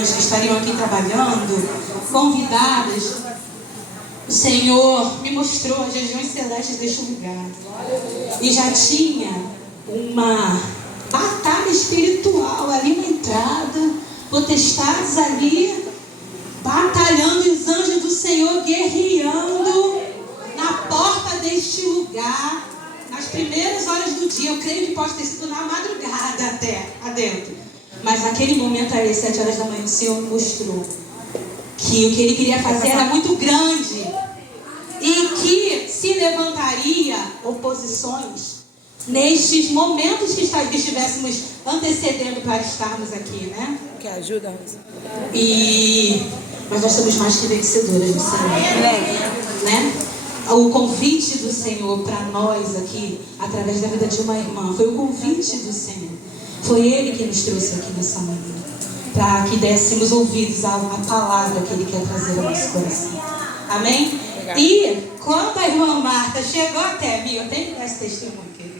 irmãs que estariam aqui trabalhando, convidadas, o Senhor me mostrou as regiões celestes deste lugar. E já tinha uma batalha espiritual ali na entrada, potestades ali, batalhando, e os anjos do Senhor guerreando na porta deste lugar, nas primeiras horas do dia. Eu creio que pode ter sido na madrugada até adentro. Mas naquele momento, às 7 horas da manhã, o Senhor mostrou que o que Ele queria fazer era muito grande e que se levantaria oposições nestes momentos que estivéssemos antecedendo para estarmos aqui, né? Que ajuda. Mas nós somos mais que vencedoras do Senhor, né? O convite do Senhor para nós aqui, através da vida de uma irmã, foi o convite do Senhor. Foi Ele que nos trouxe aqui nessa manhã, para que dessemos ouvidos à palavra que Ele quer trazer ao nosso coração. Amém? E quando a irmã Marta chegou até mim, eu tenho que dar esse testemunho, querido.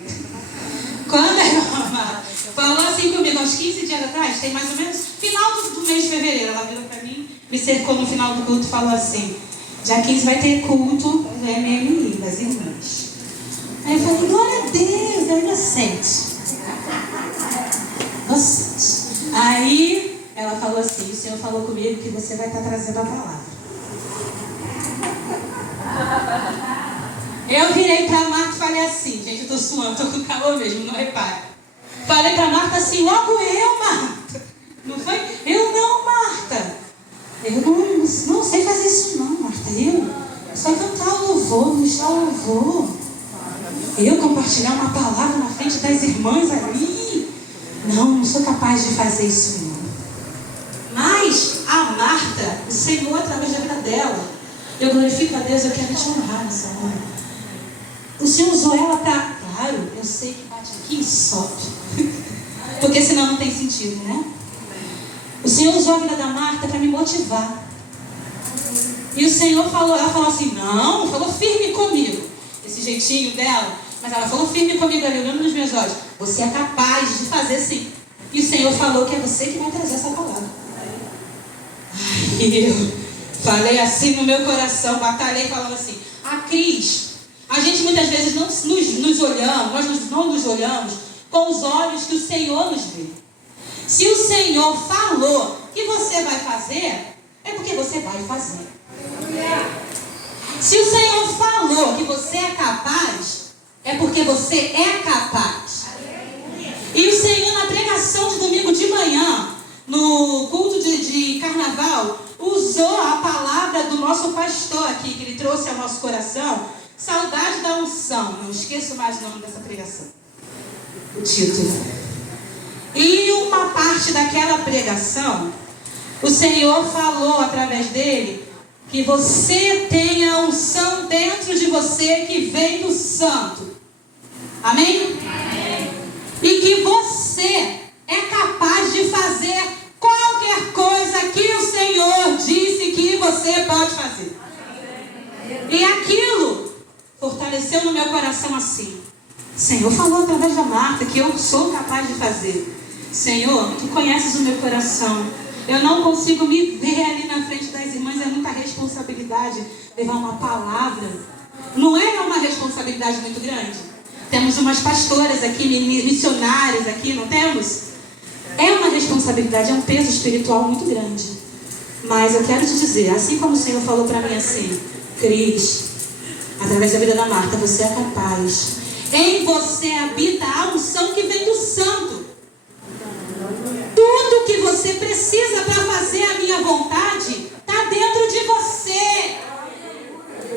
Quando a irmã Marta falou assim comigo, há uns 15 dias atrás, tem mais ou menos, final do mês de fevereiro, ela virou para mim, me cercou no final do culto e falou assim: dia 15 vai ter culto da MMI, das irmãs. Aí eu falei: glória a Deus, é inocente. Aí ela falou assim: o Senhor falou comigo que você vai estar trazendo a palavra. Eu virei para a Marta e falei assim, gente, eu tô suando, tô com calor mesmo, não repare. Falei para a Marta assim: logo eu, Marta. Não foi? Eu não, Marta. Eu não sei fazer isso não, Marta. Eu só cantar o louvor, ministrar o louvor. Eu compartilhar uma palavra na frente das irmãs ali. Não sou capaz de fazer isso não. Mas a Marta, o Senhor, através da vida dela, eu glorifico a Deus, eu quero te honrar nessa hora. O Senhor usou ela para... Claro, eu sei que bate aqui e sobe. Porque senão não tem sentido, né? O Senhor usou a vida da Marta para me motivar. E o Senhor falou, ela falou assim, não, falou firme comigo. Esse jeitinho dela, mas ela falou firme comigo ali, olhando nos meus olhos. Você é capaz de fazer sim. E o Senhor falou que é você que vai trazer essa palavra. Ai, eu falei assim no meu coração, batalhei falando assim, Cris, a gente muitas vezes não nos olhamos, nós não nos olhamos com os olhos que o Senhor nos vê. Se o Senhor falou que você vai fazer, é porque você vai fazer. Se o Senhor falou que você é capaz, é porque você é capaz. E o Senhor, na pregação de domingo de manhã, no culto de carnaval, usou a palavra do nosso pastor aqui, que ele trouxe ao nosso coração, saudade da unção. Não esqueço mais o nome dessa pregação, o título. E uma parte daquela pregação, o Senhor falou através dele que você tem a unção dentro de você que vem do Santo. Amém? Amém. E que você é capaz de fazer qualquer coisa que o Senhor disse que você pode fazer. E aquilo fortaleceu no meu coração assim. O Senhor falou através da Marta que eu sou capaz de fazer. Senhor, tu conheces o meu coração. Eu não consigo me ver ali na frente das irmãs. É muita responsabilidade levar uma palavra. Não é uma responsabilidade muito grande? Temos umas pastoras aqui, missionárias aqui, não temos? É uma responsabilidade, é um peso espiritual muito grande. Mas eu quero te dizer, assim como o Senhor falou para mim assim, Cris, através da vida da Marta, você é capaz. Em você habita a unção que vem do Santo. Tudo que você precisa para fazer a minha vontade está dentro de você.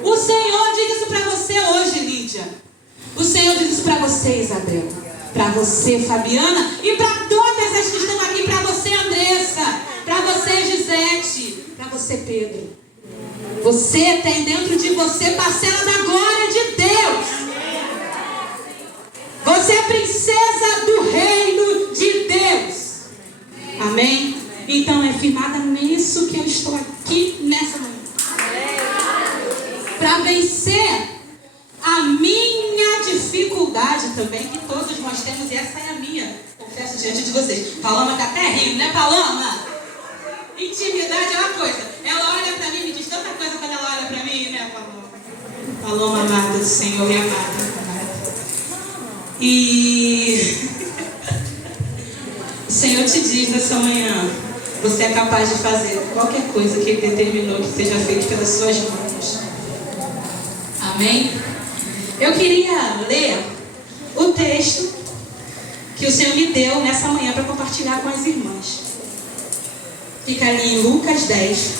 O Senhor diz isso para você hoje, Lídia. O Senhor diz isso para você, Isabel. Para você, Fabiana. E para todas as que estão aqui. Para você, Andressa. Para você, Gisete. Para você, Pedro. Você tem dentro de você parcela da glória de Deus. Você é princesa do reino de Deus. Amém? Então é firmada nisso que eu estou aqui nessa manhã. Para vencer a minha dificuldade também, que todos nós temos, e essa é a minha, confesso diante de vocês. Paloma está até rindo, né, Paloma? Intimidade é uma coisa. Ela olha pra mim e me diz tanta coisa quando ela olha pra mim, né, Paloma? Paloma amada do Senhor e amada. E o Senhor te diz nessa manhã, você é capaz de fazer qualquer coisa que Ele determinou que seja feito pelas suas mãos. Amém? Eu queria ler o texto que o Senhor me deu nessa manhã para compartilhar com as irmãs. Fica ali em Lucas 10,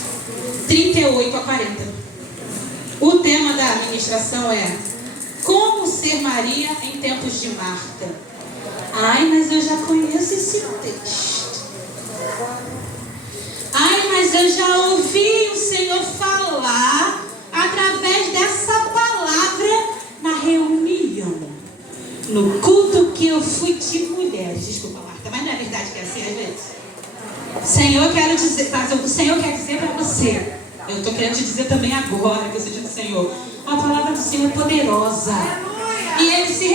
38 a 40. O tema da ministração é Como ser Maria em tempos de Marta. Ai, mas eu já conheço esse texto. Ai, mas eu já ouvi o Senhor falar através dessa palavra na reunião, no culto que eu fui de mulheres. Desculpa, Marta, mas não é verdade que é assim às vezes? O Senhor quer dizer para você. Eu estou querendo te dizer também agora que eu senti do Senhor. A palavra do Senhor é poderosa. E ela se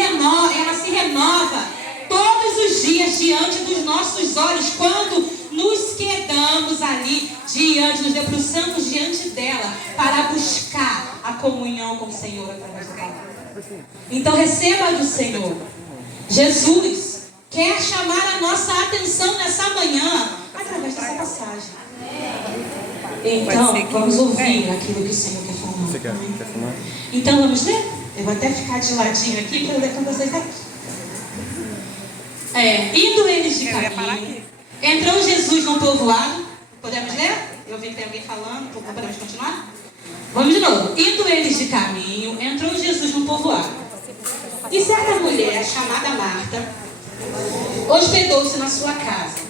renova todos os dias diante dos nossos olhos. Quando nos quedamos ali nos debruçamos diante dela para buscar a comunhão com o Senhor através da palavra. Então receba do Senhor. Jesus quer chamar a nossa atenção nessa manhã através dessa passagem. Então, vamos ouvir aquilo que o Senhor quer falar. Você quer falar? Então, vamos ler? Eu vou até ficar de ladinho aqui para ler com vocês aqui. Indo eles de caminho, entrou Jesus num povoado. Podemos ler? Eu vi que tem alguém falando. Podemos continuar? Vamos de novo. Indo eles de caminho, entrou Jesus num povoado. E certa mulher, chamada Marta, hospedou-o na sua casa.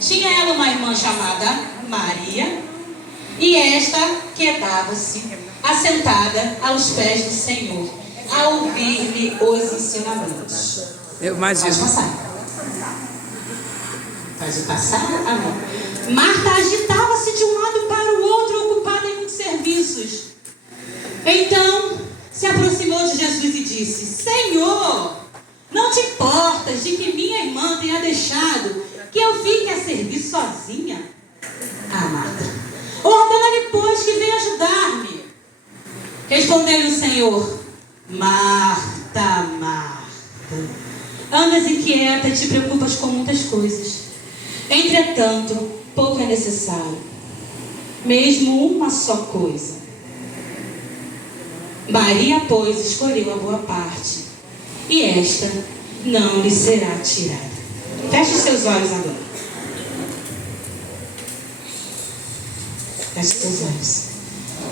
Tinha ela uma irmã chamada Maria, e esta quedava-se assentada aos pés do Senhor, a ouvir-lhe os ensinamentos. Pode passar? Amém. Marta agitava-se de um lado para o outro, ocupada em muitos serviços. Então se aproximou de Jesus e disse: Senhor, não te importas de que minha irmã tenha deixado que eu fique a servir sozinha? Marta, ordena-lhe, pois, que venha ajudar-me. Respondeu-lhe o Senhor: Marta, Marta, andas inquieta e te preocupas com muitas coisas. Entretanto, pouco é necessário, mesmo uma só coisa. Maria, pois, escolheu a boa parte, e esta não lhe será tirada. Feche os seus olhos agora. Feche os seus olhos.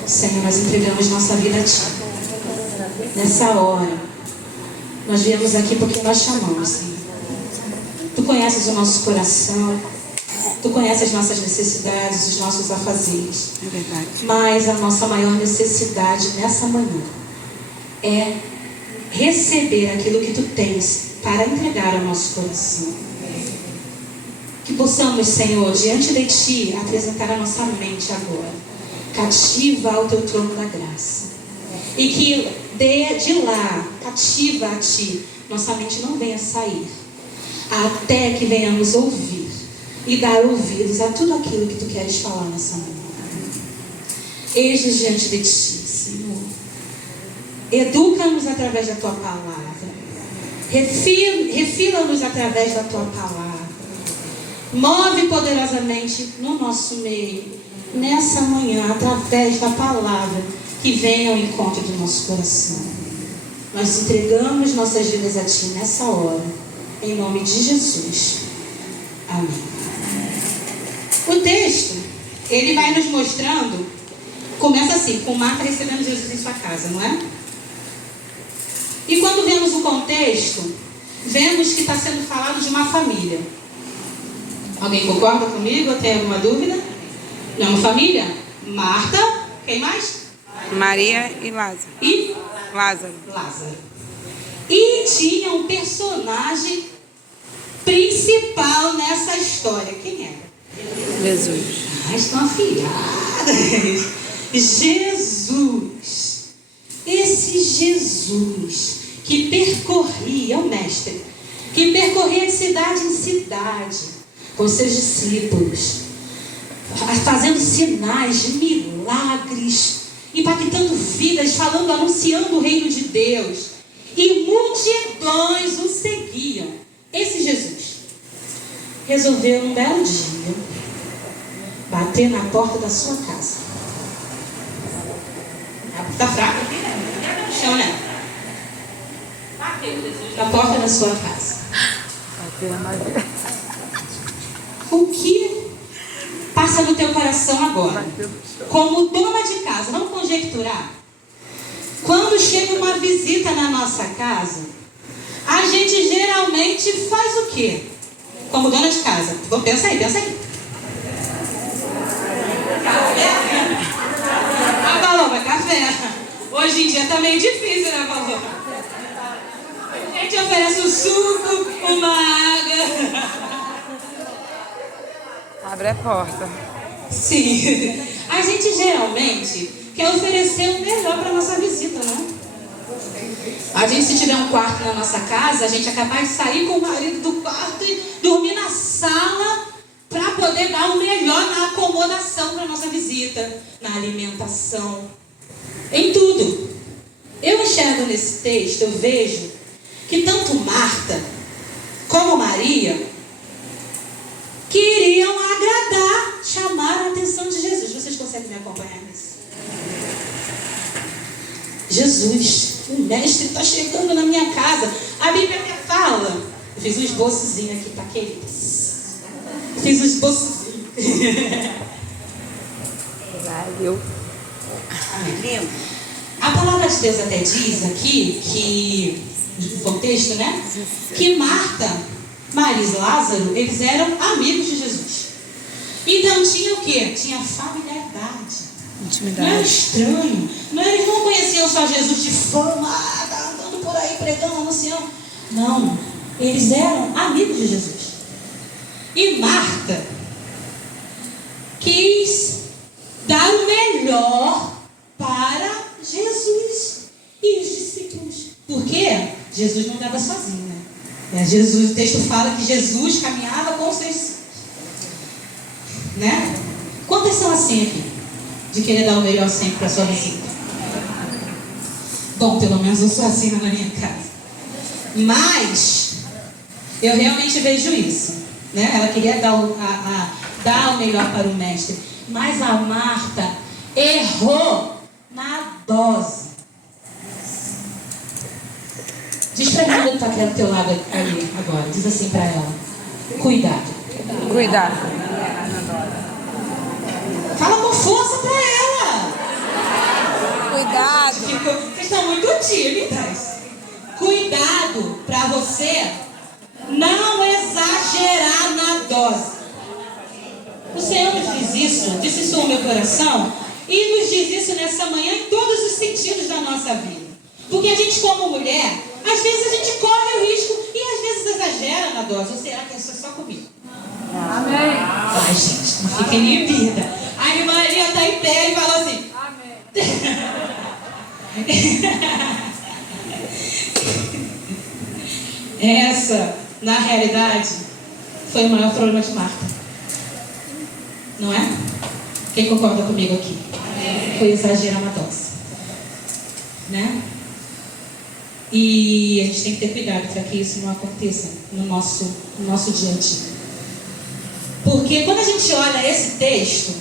Senhor, nós entregamos nossa vida a Ti. Nessa hora, nós viemos aqui porque nós chamamos, Senhor. Tu conheces o nosso coração, Tu conheces as nossas necessidades, os nossos afazeres. É verdade. Mas a nossa maior necessidade nessa manhã é receber aquilo que Tu tens para entregar ao nosso coração. Que possamos, Senhor, diante de Ti, apresentar a nossa mente agora, cativa ao Teu trono da graça. E que de lá, cativa a Ti, nossa mente não venha sair, até que venhamos ouvir e dar ouvidos a tudo aquilo que Tu queres falar nessa manhã. Eis-nos diante de Ti, Senhor. Educa-nos através da Tua palavra. Refila-nos através da Tua palavra. Move poderosamente no nosso meio, nessa manhã, através da palavra que vem ao encontro do nosso coração. Nós entregamos nossas vidas a Ti nessa hora, em nome de Jesus. Amém. O texto, ele vai nos mostrando, começa assim, com Marta recebendo Jesus em sua casa, não é? E quando vemos o contexto, vemos que está sendo falado de uma família. Alguém concorda comigo ou tem alguma dúvida? Não é uma família? Marta, quem mais? Maria e Lázaro. E? Lázaro. E tinha um personagem principal nessa história. Quem era? Jesus. Estão afiadas. Jesus. Esse Jesus que percorria, o mestre, que percorria de cidade em cidade com seus discípulos, fazendo sinais, milagres, impactando vidas, falando, anunciando o reino de Deus. E multidões o seguiam. Esse Jesus resolveu, um belo dia, bater na porta da sua casa. Está fraca aqui, né? No chão, né? Bateu Jesus na porta da sua casa. O que passa no teu coração agora? Como dona de casa, vamos conjecturar. Quando chega uma visita na nossa casa, a gente geralmente faz o quê? Como dona de casa. Pensa aí, pensa aí. A Paloma, café. Hoje em dia tá meio difícil, né, Paloma? A gente oferece um suco, uma água. Abre a porta. Sim. A gente geralmente quer oferecer o melhor para nossa visita, não? A gente, se tiver um quarto na nossa casa, a gente é capaz de sair com o marido do quarto e dormir na sala para poder dar o melhor na acomodação para nossa visita, na alimentação, em tudo. Eu enxergo nesse texto, eu vejo que tanto Marta como Maria queriam agradar, chamar a atenção de Jesus. Vocês conseguem me acompanhar nisso? Jesus, o mestre está chegando na minha casa. A Bíblia até fala. Eu fiz um esboçozinho aqui, tá, queridos? Fiz um esboçozinho. Valeu. Amém. A palavra de Deus até diz aqui que, no contexto, né? Que Marta, Maria e Lázaro, eles eram amigos de Jesus. Então tinha o quê? Tinha familiaridade. Intimidade. Não era estranho. Eles não conheciam só Jesus de fama, tá andando por aí pregando, anunciando. Não, eles eram amigos de Jesus. E Marta quis dar o melhor para Jesus e os discípulos. Por quê? Jesus não estava sozinho, né? Jesus, o texto fala que Jesus caminhava com os seus discípulos. Né? Quantas são assim aqui? De querer dar o melhor sempre para a sua visita? Bom, pelo menos eu sou assim na minha casa. Mas eu realmente vejo isso, né? Ela queria dar o melhor para o mestre. Mas a Marta errou na dose. Diz para mim que está aqui do teu lado ali agora. Diz assim para ela: cuidado. Cuidado. Fala com força para ela. Cuidado. Vocês estão muito tímidas. Cuidado para você não exagerar na dose. O Senhor nos diz isso, disse isso no meu coração, e nos diz isso nessa manhã em todos os sentidos da nossa vida. Porque a gente, como mulher, às vezes a gente corre o risco e às vezes exagera na dose. Ou será que isso é só comigo? Amém. Ai, gente, não fica inibida. A irmã Maria está em pé e falou assim: essa, na realidade, foi o maior problema de Marta. Não é? Quem concorda comigo aqui? Foi exagerar na dose. Né? E a gente tem que ter cuidado para que isso não aconteça no nosso dia a dia. Porque quando a gente olha esse texto,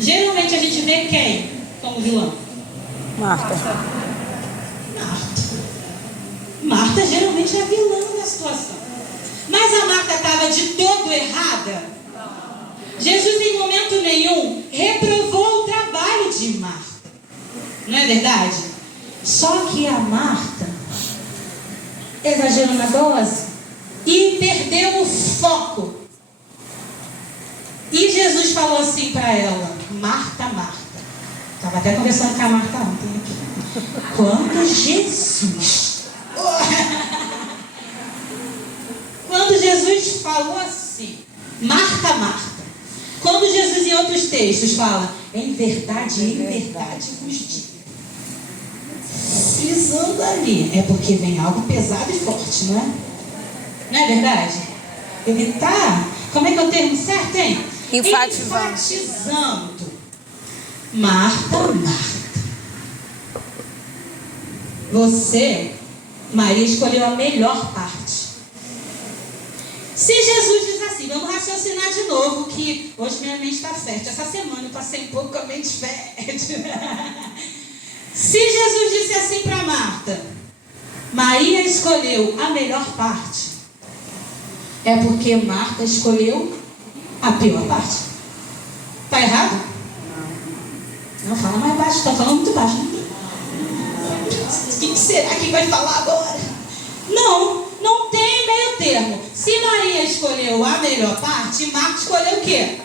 geralmente a gente vê quem como vilão? Marta. Marta geralmente é vilã na situação. Mas a Marta estava de todo errada? Jesus em momento nenhum reprovou o trabalho de Marta. Não é verdade? Só que a Marta exagerou na dose e perdeu o foco. E Jesus falou assim para ela: Marta, Marta. Estava até conversando com a Marta ontem aqui. Quando Jesus falou assim, Marta, Marta. Quando Jesus em outros textos fala: em verdade vos digo. Frisando ali, é porque vem algo pesado e forte, não é? Não é verdade? Ele está, como é que é o termo certo, hein? Enfatizando. Marta, Marta. Você, Maria, escolheu a melhor parte. Se Jesus diz assim, vamos raciocinar de novo, que hoje minha mente está fértil. Essa semana eu passei um pouco com a mente fértil. Se Jesus disse assim para Marta, Maria escolheu a melhor parte, é porque Marta escolheu a pior parte. Está errado? Não, fala mais baixo, está falando muito baixo. O que será que vai falar agora? Não tem meio termo. Se Maria escolheu a melhor parte, Marta escolheu o quê?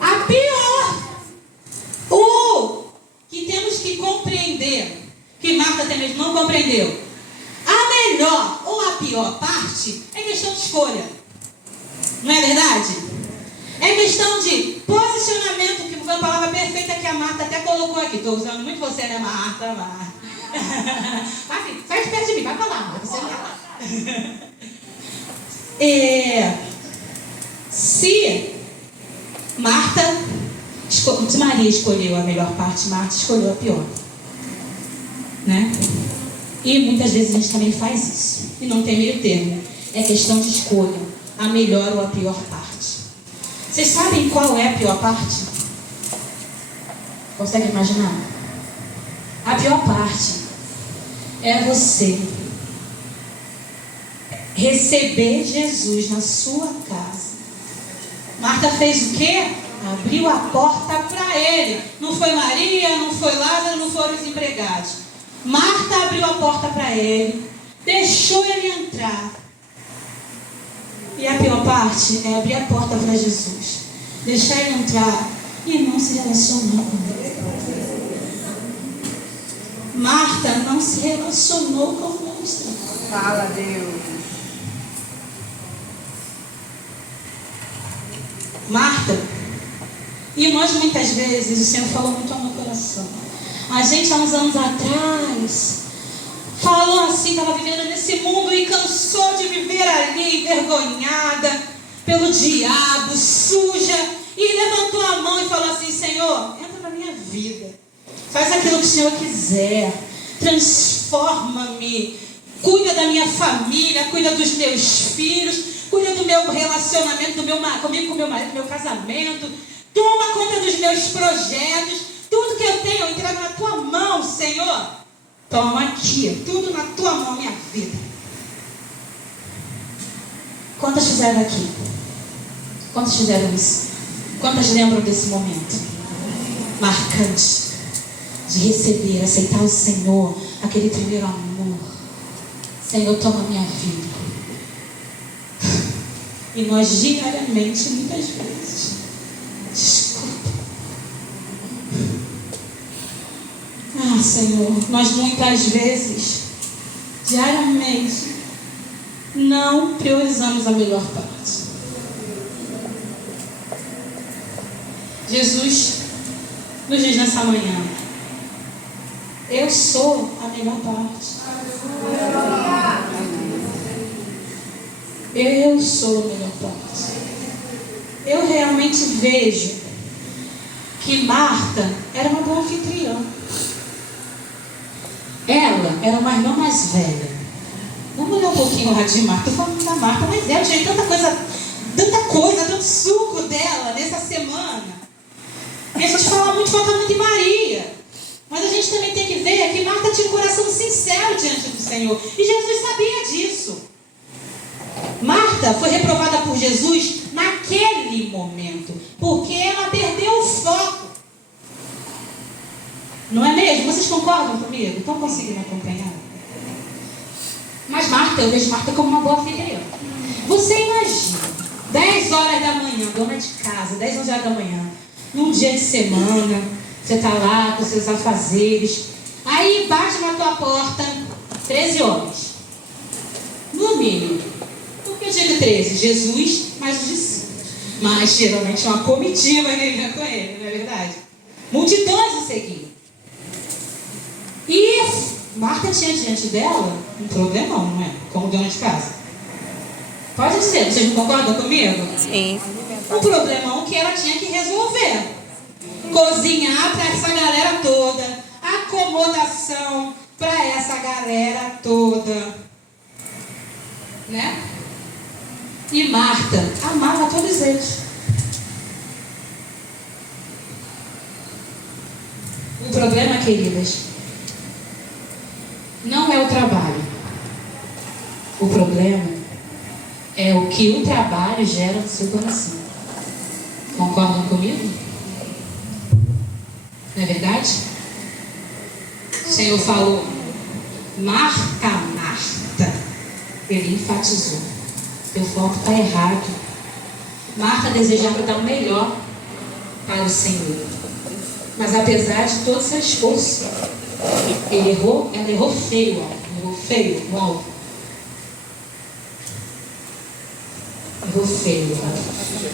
A pior. O que temos que compreender, que Marta até mesmo não compreendeu, a melhor ou a pior parte é questão de escolha. Não é verdade? É questão de posicionamento, que foi a palavra perfeita que a Marta até colocou aqui. Estou usando muito você, né, Marta? Sai de perto de mim, vai pra lá, Marta. Você vai lá. Se Maria escolheu a melhor parte, Marta escolheu a pior, né? E muitas vezes a gente também faz isso, e não tem meio termo. É questão de escolha, a melhor ou a pior parte. Vocês sabem qual é a pior parte? Consegue imaginar? A pior parte é você receber Jesus na sua casa. Marta fez o quê? Abriu a porta para ele. Não foi Maria, não foi Lázaro, não foram os empregados. Marta abriu a porta para ele, deixou ele entrar. E a pior parte é abrir a porta para Jesus, deixar ele entrar e não se relacionar com ele. Marta não se relacionou com o mestre. Fala, Deus. Marta, e nós muitas vezes, o Senhor falou muito ao meu coração. A gente há uns anos atrás falou assim, estava vivendo nesse mundo e cansou de viver ali, envergonhada pelo diabo, suja, e levantou a mão e falou assim: Senhor, entra na minha vida, faz aquilo que o Senhor quiser, transforma-me, cuida da minha família, cuida dos meus filhos, cuida do meu relacionamento, comigo, com meu marido, do meu casamento, toma conta dos meus projetos, tudo que eu tenho eu entrego na tua mão, Senhor. Toma aqui, tudo na tua mão, minha vida. Quantas fizeram aqui? Quantas fizeram isso? Quantas lembram desse momento marcante de receber, aceitar o Senhor, aquele primeiro amor? Senhor, toma minha vida. E nós diariamente, muitas vezes, desculpa. Senhor, nós muitas vezes, diariamente, não priorizamos a melhor parte. Jesus nos diz nessa manhã: eu sou a melhor parte. Eu sou a melhor parte. Eu realmente vejo que Marta era uma boa anfitriã. Ela era uma irmã mais velha. Vamos olhar um pouquinho lá de Marta. Estou falando da Marta, mas ela tinha tanta coisa, tanto suco dela nessa semana. E a gente fala muito, foca muito em Maria. Mas a gente também tem que ver que Marta tinha um coração sincero diante do Senhor. E Jesus sabia disso. Marta foi reprovada por Jesus naquele momento, porque ela perdeu o foco. Não é mesmo? Vocês concordam comigo? Estão conseguindo acompanhar? Mas Marta, eu vejo Marta como uma boa anfitriã. Você imagina, 10 horas da manhã, dona de casa, 10, 11 horas da manhã, num dia de semana, você está lá com seus afazeres, aí bate na tua porta 13 homens. No mínimo. Por que eu digo 13? Jesus mais os discípulos. Mas geralmente é uma comitiva que vinha com ele, não é verdade? Multidões o seguiam. E Marta tinha diante dela um problemão, não é? Como dona de casa. Pode ser, vocês não concordam comigo? Sim. Um problemão que ela tinha que resolver. Cozinhar para essa galera toda. Acomodação para essa galera toda. Né? E Marta amava todos eles. O problema, queridas, não é o trabalho. O problema é o que o trabalho gera no seu coração. Concordam comigo? Não é verdade? O Senhor falou, Marta, Marta. Ele enfatizou. Teu foco está errado. Marta desejava dar o melhor para o Senhor. Mas apesar de todo seu esforço, ela errou feio, ó. Errou feio, ó. Errou feio, ó.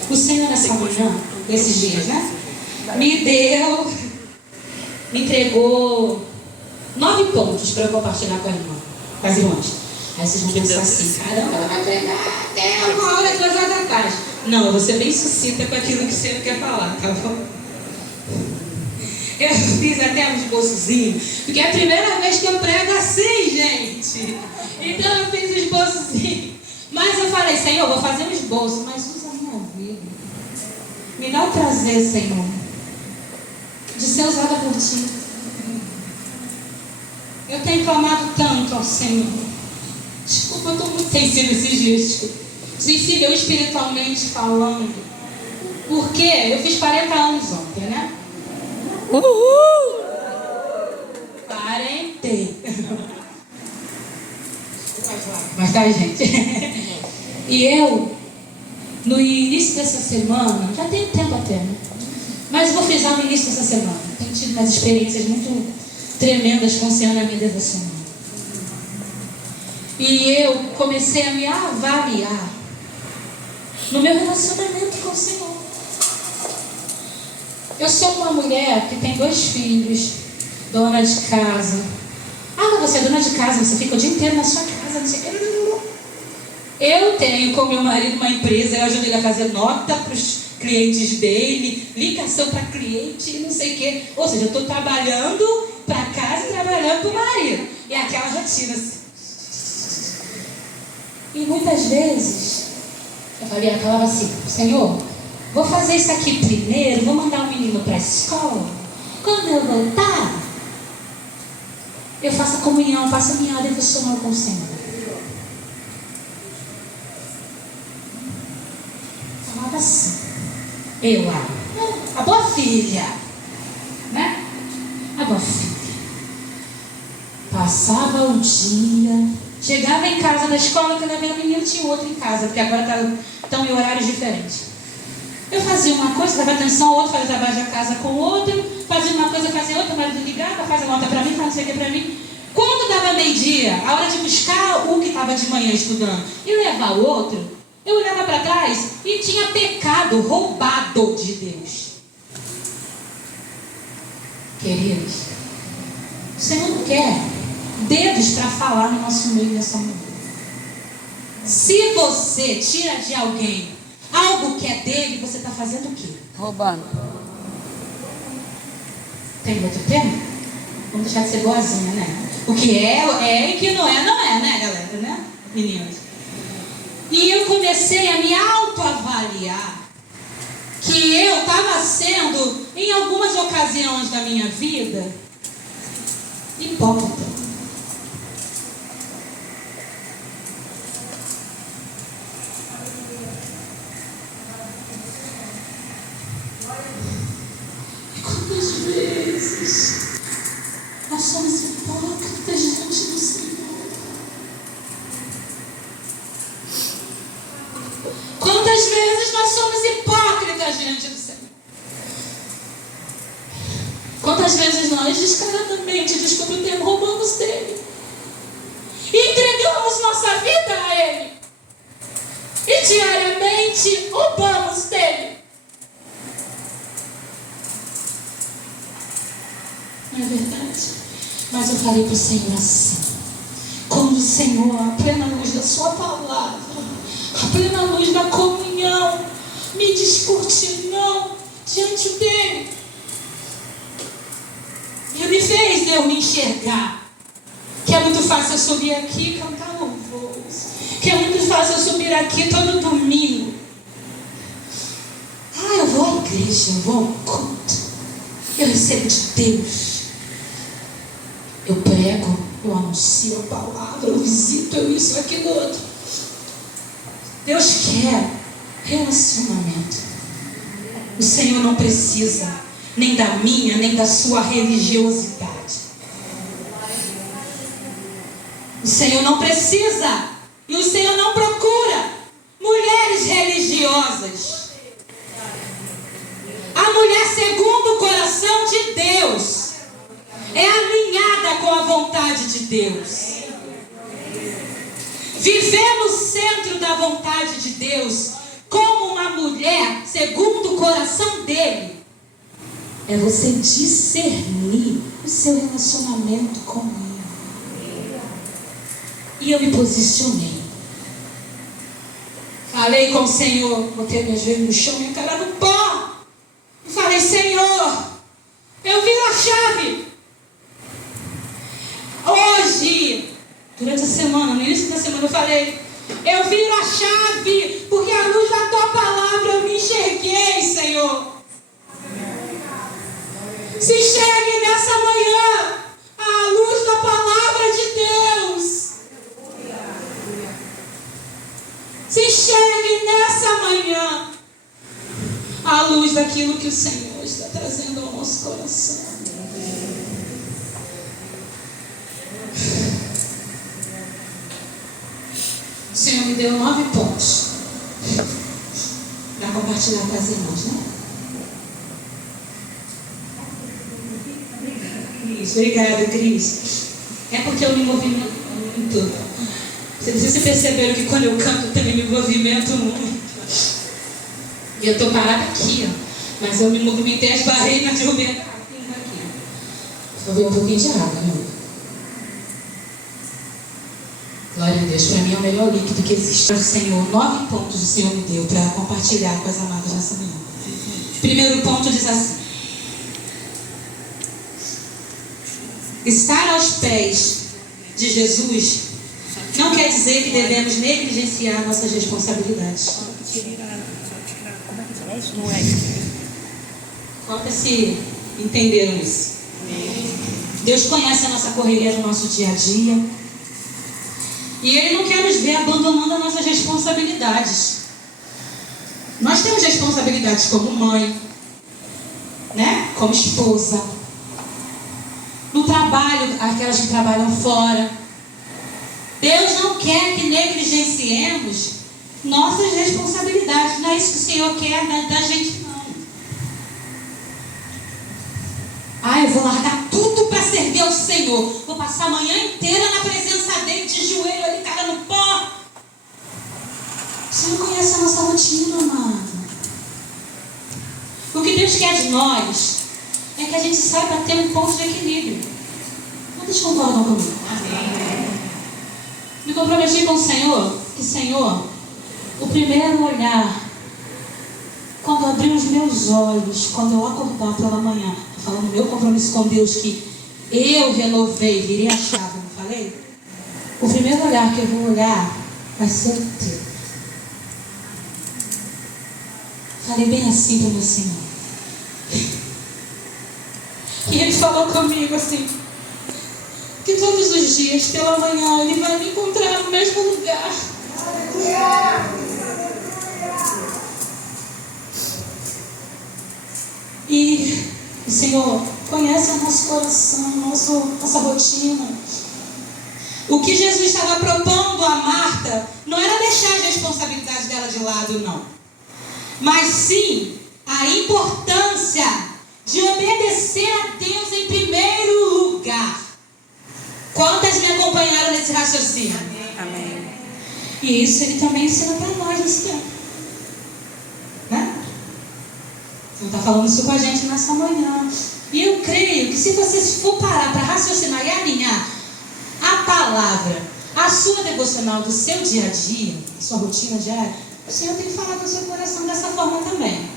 O Senhor nessa manhã, nesses dias, né? Me entregou 9 pontos para eu compartilhar com a irmã, com as irmãs. Aí vocês vão pensar assim, caramba, ela vai pregar até 1h, 2h da tarde. Não, eu vou ser bem sucinta com aquilo que o Senhor quer falar, tá bom? Eu fiz até um esboçozinho, porque é a primeira vez que eu prego assim, gente. Então eu fiz um esboçozinho. Mas eu falei, Senhor, eu vou fazer um esboço, mas usa a minha vida. Me dá o prazer, Senhor, de ser usada por Ti. Eu tenho clamado tanto ao Senhor. Desculpa, eu estou muito sensível esses dias. Sensível espiritualmente falando. Porque eu fiz 40 anos ontem, né? Uhul! 40. Mas tá, gente? E eu, no início dessa semana, já tem tempo até, né? Mas eu vou frisar no início dessa semana. Tenho tido umas experiências muito tremendas com o Senhor na minha devocional. E eu comecei a me avaliar no meu relacionamento com o Senhor. Eu sou uma mulher que tem 2 filhos, dona de casa. Ah, você é dona de casa, você fica o dia inteiro na sua casa, não sei o que. Eu tenho com meu marido uma empresa, eu ajudo ele a fazer nota para os clientes dele, ligação para cliente e não sei o que. Ou seja, eu estou trabalhando para casa e trabalhando para o marido. E aquela rotina assim. E muitas vezes eu falava assim, Senhor, vou fazer isso aqui primeiro, vou mandar o menino para a escola. Quando eu voltar, eu faço a comunhão, faço a minha devocional com o Senhor. Falava assim, a boa filha, né? A boa filha. Passava o dia, chegava em casa da escola, quando eu via o menino tinha outro em casa, porque agora estão em horários diferentes. Eu fazia uma coisa, dava atenção ao outro, fazia trabalho da casa com o outro, fazia uma coisa, fazia outra, o marido ligava, fazia nota para mim, fazia não sei o que para mim. Quando dava meio-dia, a hora de buscar o que estava de manhã estudando e levar o outro, eu olhava para trás e tinha pecado roubado de Deus. Queridos, o Senhor não quer dedos para falar no nosso meio nessa manhã. Se você tira de alguém algo que é dele, você está fazendo o quê? Roubando. Tem outro termo? Vamos deixar de ser boazinha, né? O que é e o que não é, né, galera? Né, meninas? E eu comecei a me autoavaliar que eu estava sendo, em algumas ocasiões da minha vida, hipócrita. E quantas vezes nós somos hipócritas diante do Senhor? Quantas vezes nós somos hipócritas diante do Senhor? Quantas vezes nós descaradamente, desculpa o termo, roubamos dele e entregamos nossa vida a ele e diariamente roubamos dele? Não é verdade? Mas eu falei para o Senhor assim, como o Senhor, a plena luz da sua palavra, a plena luz da comunhão, me descortinando diante dele. Ele fez eu me enxergar. Que é muito fácil eu subir aqui e cantar louvores. Que é muito fácil eu subir aqui todo domingo. Eu vou à igreja, eu vou ao culto. Eu recebo de Deus. Eu prego, eu anuncio a palavra, eu visito, eu isso, aquilo, outro. Deus quer relacionamento. O Senhor não precisa nem da minha, nem da sua religiosidade. O Senhor não precisa e o Senhor não procura mulheres religiosas. A mulher segundo o coração de Deus é alinhada com a vontade de Deus. Viver no centro da vontade de Deus como uma mulher segundo o coração dele é você discernir o seu relacionamento com ele. E eu me posicionei. Falei com o Senhor, botei minha joelho no chão, minha cara no pó. E falei: Senhor, eu viro a chave. Hoje, durante a semana, no início da semana, eu falei: eu viro a chave, porque à luz da tua palavra eu me enxerguei, Senhor. Se enxergue nessa manhã à luz da palavra de Deus. Se enxergue nessa manhã à luz daquilo que o Senhor está trazendo ao nosso coração. O Senhor me deu 9 pontos para compartilhar com as irmãs, né? Obrigada, Cris. É porque eu me movimento. Vocês perceberam que quando eu canto eu também me movimento muito. E eu estou parada aqui, ó. Mas eu me movimentei, as barreiras de derrubei aqui. Vou ver um pouquinho de água, meu. Glória a Deus, para mim é o melhor líquido que existe. O Senhor, 9 pontos o Senhor me deu para compartilhar com as amadas nessa manhã. Primeiro ponto diz assim: estar aos pés de Jesus não quer dizer que devemos negligenciar nossas responsabilidades. Quantas se entenderam isso? Deus conhece a nossa correria no nosso dia a dia. E Ele não quer nos ver abandonando as nossas responsabilidades. Nós temos responsabilidades como mãe, né? Como esposa. No trabalho, aquelas que trabalham fora. Deus não quer que negligenciemos nossas responsabilidades. Não é isso que o Senhor quer da gente, não. Eu vou largar tudo para servir ao Senhor. Vou passar a manhã inteira na presença dEle, de joelho ali, cara no pó. O Senhor conhece a nossa rotina, amado. O que Deus quer de nós é que a gente saiba ter um ponto de equilíbrio. Quantos concordam comigo? Amém. Me comprometi com o Senhor, que Senhor, o primeiro olhar, quando eu abrir os meus olhos, quando eu acordar pela manhã, estou falando meu compromisso com Deus, que eu renovei, virei a chave, não falei? O primeiro olhar que eu vou olhar vai ser o teu. Falei bem assim para o meu Senhor. E Ele falou comigo assim, que todos os dias, pela manhã, Ele vai me encontrar no mesmo lugar. E o Senhor conhece o nosso coração, nossa rotina. O que Jesus estava propondo a Marta não era deixar as responsabilidades dela de lado, não. Mas sim a importância de obedecer a Deus em primeiro lugar. Quantas me acompanharam nesse raciocínio? Amém. E isso Ele também ensina para nós nesse tempo. Né? Ele está falando isso com a gente nessa manhã. E eu creio que se você for parar para raciocinar e alinhar a palavra, a sua devocional do seu dia a dia, sua rotina diária, O Senhor tem que falar com o seu coração dessa forma também.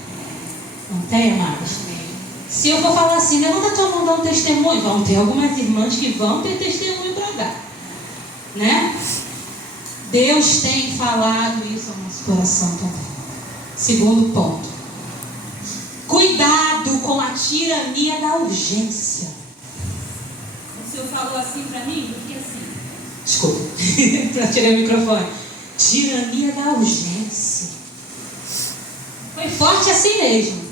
Não tem, amados? Se eu for falar assim, levanta a tua mão, dá um testemunho, vão ter algumas irmãs que vão ter testemunho para dar, né? Deus tem falado isso ao nosso coração também. Segundo ponto, cuidado com a tirania da urgência. O Senhor falou assim para mim, eu fiquei assim. Desculpa, para tirar o microfone. Tirania da urgência. Foi forte assim mesmo.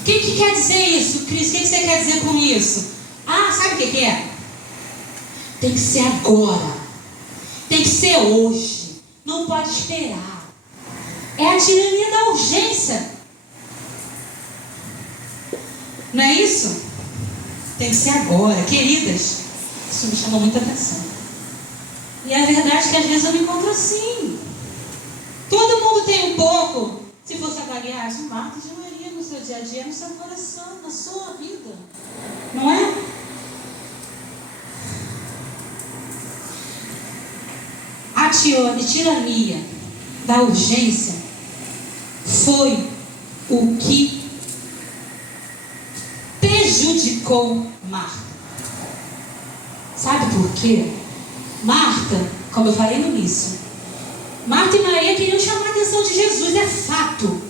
O que quer dizer isso, Cris? O que você quer dizer com isso? Ah, sabe o que é? Tem que ser agora. Tem que ser hoje. Não pode esperar. É a tirania da urgência. Não é isso? Tem que ser agora. Queridas, isso me chamou muita atenção. E é verdade que às vezes eu me encontro assim. Todo mundo tem um pouco. Se fosse avaliar as Marta de Maria no seu dia a dia, no seu coração, na sua vida. Não é? A tirania da urgência foi o que prejudicou Marta. Sabe por quê? Marta, como eu falei no início, Marta e Maria queriam chamar a atenção de Jesus, é fato.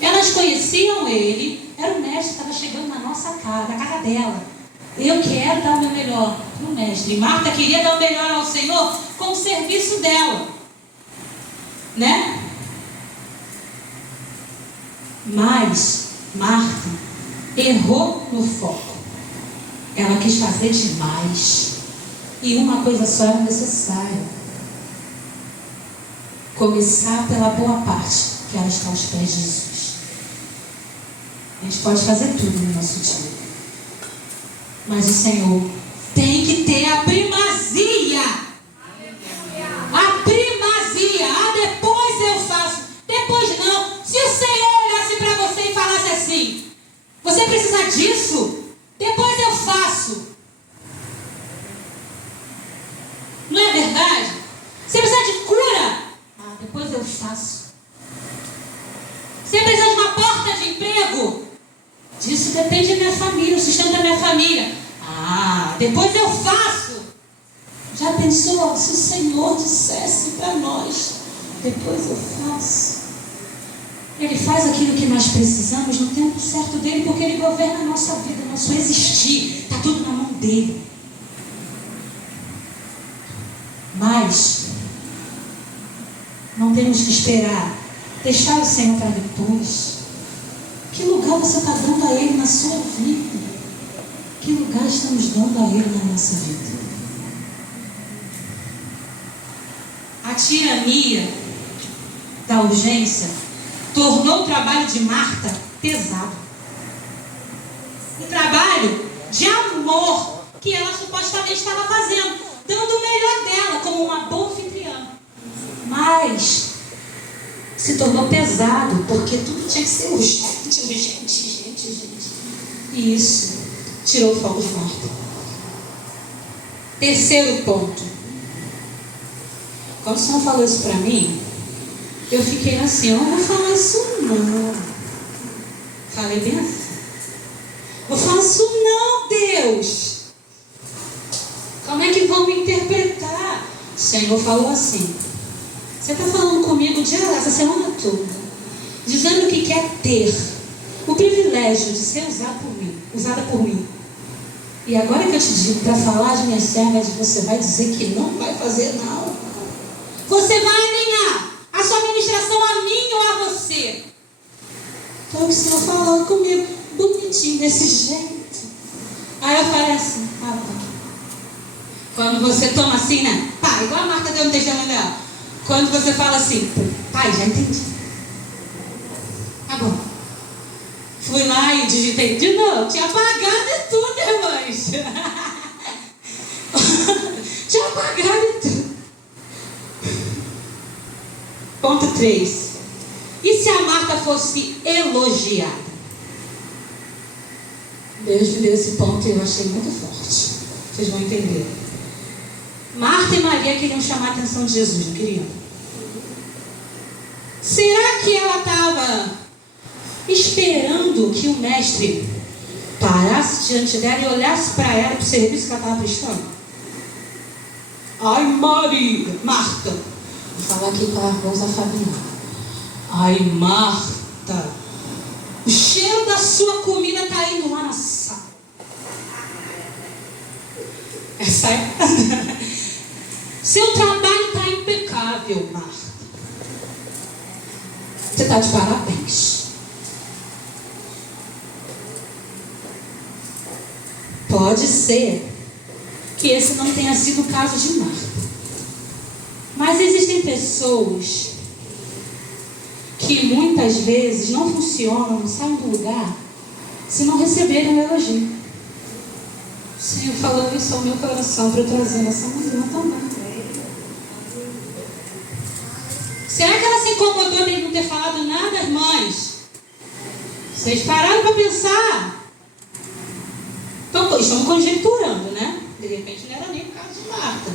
Elas conheciam ele, era o mestre que estava chegando na nossa casa, na casa dela. Eu quero dar o meu melhor para o mestre. E Marta queria dar o melhor ao Senhor com o serviço dela, né? Mas Marta errou no foco. Ela quis fazer demais. E uma coisa só era necessária. Começar pela boa parte, que ela está aos pés de Jesus. A gente pode fazer tudo no nosso dia. Mas o Senhor tem que ter a primazia. A primazia. Ah, depois eu faço. Depois não. Se o Senhor olhasse para você e falasse assim: você precisa disso? Depois eu faço. Não é verdade? Você precisa de cura? Ah, depois eu faço. Você precisa de uma porta de emprego? Disso depende da minha família, o sustento da minha família. Ah, depois eu faço. Já pensou se o Senhor dissesse para nós: depois eu faço? Ele faz aquilo que nós precisamos no tempo certo dele, porque ele governa a nossa vida, nosso existir. Está tudo na mão dele. Mas não temos que esperar, deixar o Senhor para depois. Que lugar você está dando a Ele na sua vida? Que lugar estamos dando a Ele na nossa vida? A tirania da urgência tornou o trabalho de Marta pesado. Um trabalho de amor que ela supostamente estava fazendo, dando o melhor dela como uma boa anfitriã. Mas se tornou pesado, porque tudo tinha que ser urgente. E isso tirou o foco de Marta. Terceiro ponto. Quando o Senhor falou isso para mim, eu fiquei assim: eu não vou falar isso não. Falei bem assim: vou falar isso não, Deus. Como é que vão me interpretar? O Senhor falou assim: você está falando comigo essa semana toda, dizendo que quer ter o privilégio de ser usada por mim. E agora que eu te digo para falar de minha serva, você vai dizer que não vai fazer não. Você vai alinhar a sua ministração a mim ou a você. Então o Senhor falando comigo bonitinho, desse jeito. Aí eu falei assim: tá. Quando você toma assim, né? Pá, igual a Marta deu no testemunho dela. Quando você fala assim: pai, já entendi. Tá bom. Fui lá e digitei de novo. Tinha apagado e tudo, irmãs. Tinha apagado e tudo. Ponto 3. E se a Marta fosse elogiada? Deus me deu esse ponto e eu achei muito forte. Vocês vão entender. Marta e Maria queriam chamar a atenção de Jesus, não queriam? Será que ela estava esperando que o mestre parasse diante dela e olhasse para ela, para o serviço que ela estava prestando? Ai, Maria, Marta. Vou falar aqui com a Rosa Fabiana. Ai, Marta, o cheiro da sua comida está indo lá na sala. Essa é. Seu trabalho está impecável, Marta. Você está de parabéns. Pode ser que esse não tenha sido o caso de Marta. Mas existem pessoas que muitas vezes não funcionam, não saem do lugar, se não receberem o elogio. O Senhor falou isso ao meu coração para eu trazer nessa manhã também. Será que ela se incomodou de não ter falado nada, irmãs? Vocês pararam para pensar? Então, estamos conjecturando, né? De repente não era nem o caso de Marta.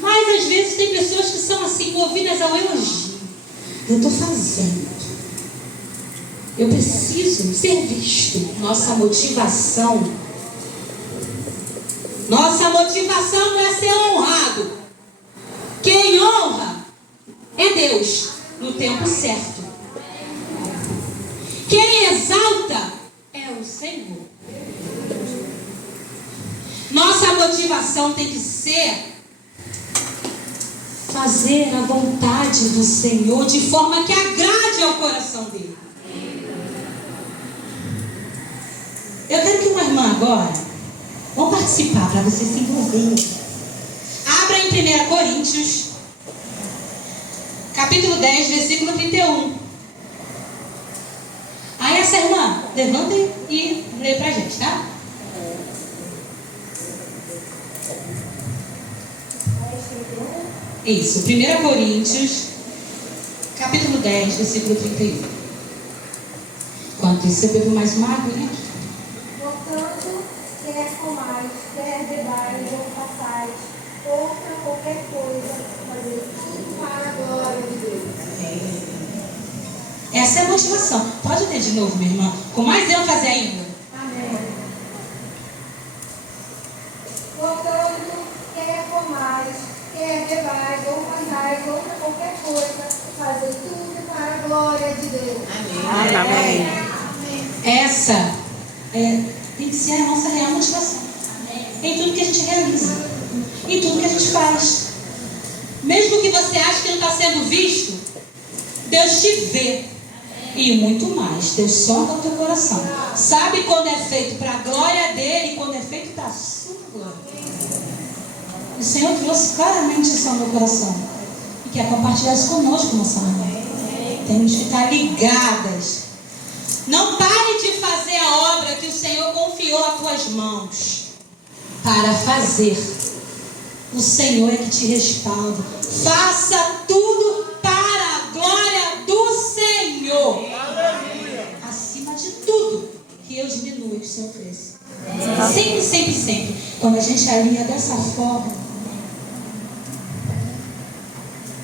Mas às vezes tem pessoas que são assim, movidas ao elogio. Eu estou fazendo. Eu preciso ser visto. Nossa motivação não é ser honrado. Quem honra é Deus no tempo certo. Quem exalta é o Senhor. Nossa motivação tem que ser fazer a vontade do Senhor de forma que agrade ao coração dele. Eu quero que uma irmã agora vão participar para você se envolver. Abra em 1 Coríntios, capítulo 10, versículo 31. Aí essa irmã, levanta e lê pra gente, tá? Isso, 1 Coríntios, capítulo 10, versículo 31. Enquanto isso, você bebeu mais uma água, né? Portanto, quer comais, quer bebais ou façais, outra qualquer coisa, fazer tudo para a glória de Deus. Essa é a motivação. Pode ler de novo, minha irmã, com mais ênfase ainda. Amém. Portanto, quer comais, quer bebais ou façais, outra qualquer coisa, fazer tudo para a glória de Deus. Amém. Amém. Essa tem que ser a nossa real motivação. Em tudo que a gente realiza, em tudo que a gente faz. Mesmo que você ache que não está sendo visto, Deus te vê. E muito mais, Deus sonda o teu coração. Sabe quando é feito para a glória dele e quando é feito para a sua glória. O Senhor trouxe claramente isso ao meu coração e quer compartilhar isso conosco nessa manhã. Temos que ficar ligadas. Não pare de fazer a obra que o Senhor confiou às tuas mãos para fazer. O Senhor é que te respalda. Faça tudo para a glória do Senhor. Acima de tudo, que eu diminua e que o Senhor cresça. Sempre, sempre, sempre. Quando a gente alinha dessa forma.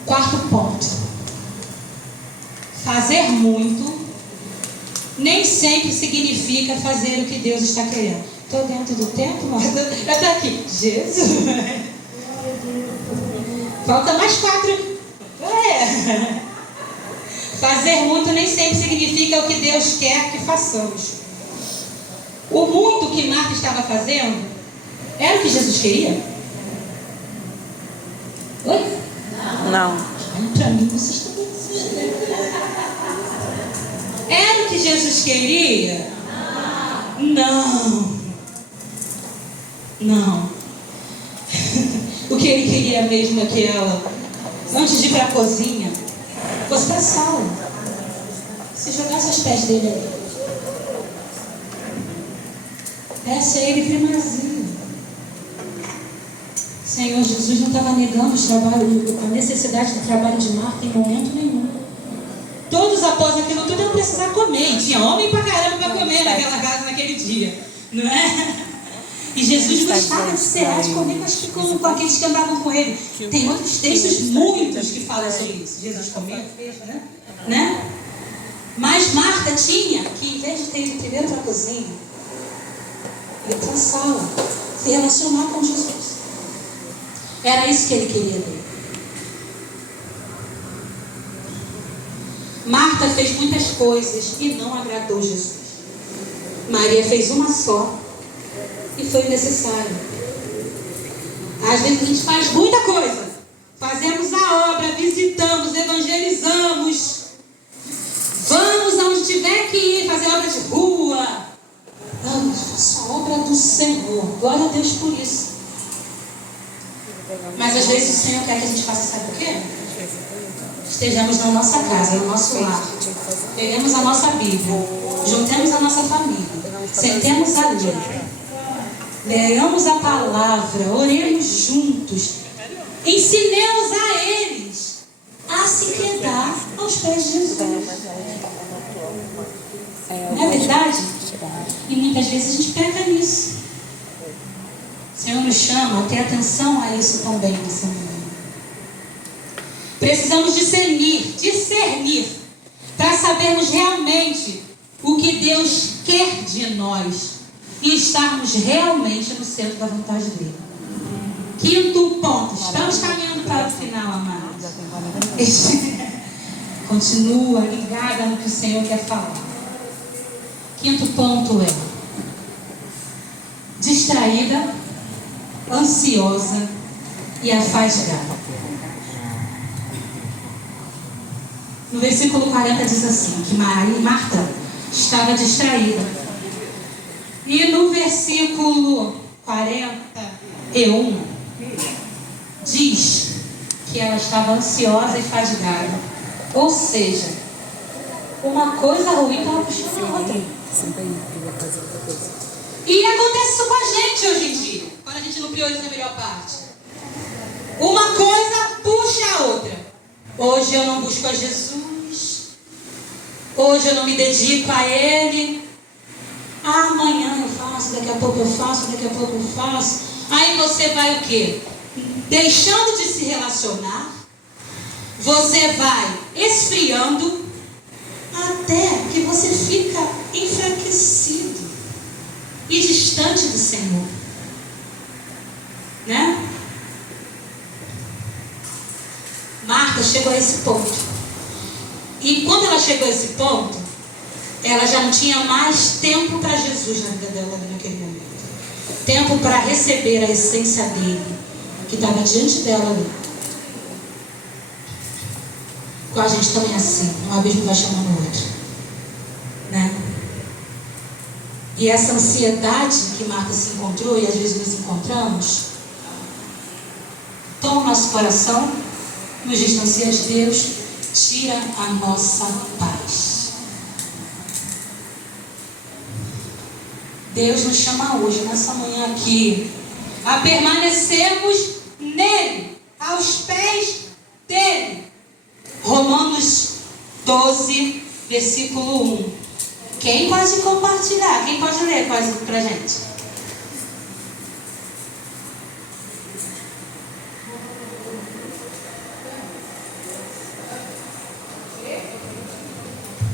Quarto ponto. Fazer muito nem sempre significa fazer o que Deus está querendo. Estou dentro do tempo, mas eu estou aqui. Jesus. Falta mais 4. Fazer muito nem sempre significa o que Deus quer que façamos. O muito que Marta estava fazendo era o que Jesus queria? Oi? Não. Para mim, vocês estão dizendo. Era o que Jesus queria? Não. Não. O que ele queria mesmo é que ela, antes de ir para a cozinha, fosse para a sala, se jogasse aos pés dele ali. Desse a ele primazia. Senhor Jesus não estava negando a necessidade do trabalho de Marta em momento nenhum. Todos após aquilo tudo iam precisar comer. E tinha homem pra caramba para comer naquela casa naquele dia. Não é? E Jesus gostava de cear, de comer com aqueles que andavam com ele. Tem outros textos, muitos, que falam sobre isso. Jesus comia, fez, né? né? Mas Marta tinha que, em vez de ter ido primeiro para a cozinha, ir para a sala, se relacionar com Jesus. Era isso que ele queria ver. Marta fez muitas coisas e não agradou Jesus. Maria fez uma só e foi necessário. Às vezes a gente faz muita coisa. Fazemos a obra, visitamos, evangelizamos. Vamos aonde tiver que ir, fazer obra de rua. Vamos, faça a obra do Senhor. Glória a Deus por isso. Mas às vezes o Senhor quer que a gente faça, sabe o quê? Estejamos na nossa casa, no nosso lar. Peguemos a nossa Bíblia. Juntemos a nossa família. Sentemos ali. Leamos a palavra. Oremos juntos. Ensinemos a eles a se quedar aos pés de Jesus. Não é verdade? E muitas vezes a gente peca nisso. O Senhor nos chama a ter atenção a isso também nessa manhã. Precisamos discernir, para sabermos realmente o que Deus quer de nós e estarmos realmente no centro da vontade dele. Quinto ponto, estamos caminhando para o final, amados. Continua ligada no que o Senhor quer falar. Quinto ponto é distraída, ansiosa e afastada. No versículo 40 diz assim, que Marta estava distraída. E no versículo 41 diz que ela estava ansiosa e fadigada. Ou seja, uma coisa ruim estava puxando a outra. E acontece isso com a gente hoje em dia, quando a gente não prioriza a melhor parte. Uma coisa puxa a outra. Hoje eu não busco a Jesus. Hoje eu não me dedico a Ele. Amanhã eu faço, daqui a pouco eu faço, daqui a pouco eu faço. Aí você vai o quê? Deixando de se relacionar. Você vai esfriando até que você fica enfraquecido e distante do Senhor. Né? Marta chegou a esse ponto. E quando ela chegou a esse ponto, ela já não tinha mais tempo para Jesus na vida dela naquele momento. Tempo para receber a essência dele, que estava diante dela ali. Com a gente também é assim, um abismo vai chamando o outro. Né? E essa ansiedade que Marta se encontrou, e às vezes nos encontramos, toma o nosso coração, nos distancia de Deus, tira a nossa paz. Deus nos chama hoje, nessa manhã aqui, a permanecermos nele, aos pés dele. Romanos 12, versículo 1. Quem pode compartilhar? Quem pode ler pra gente?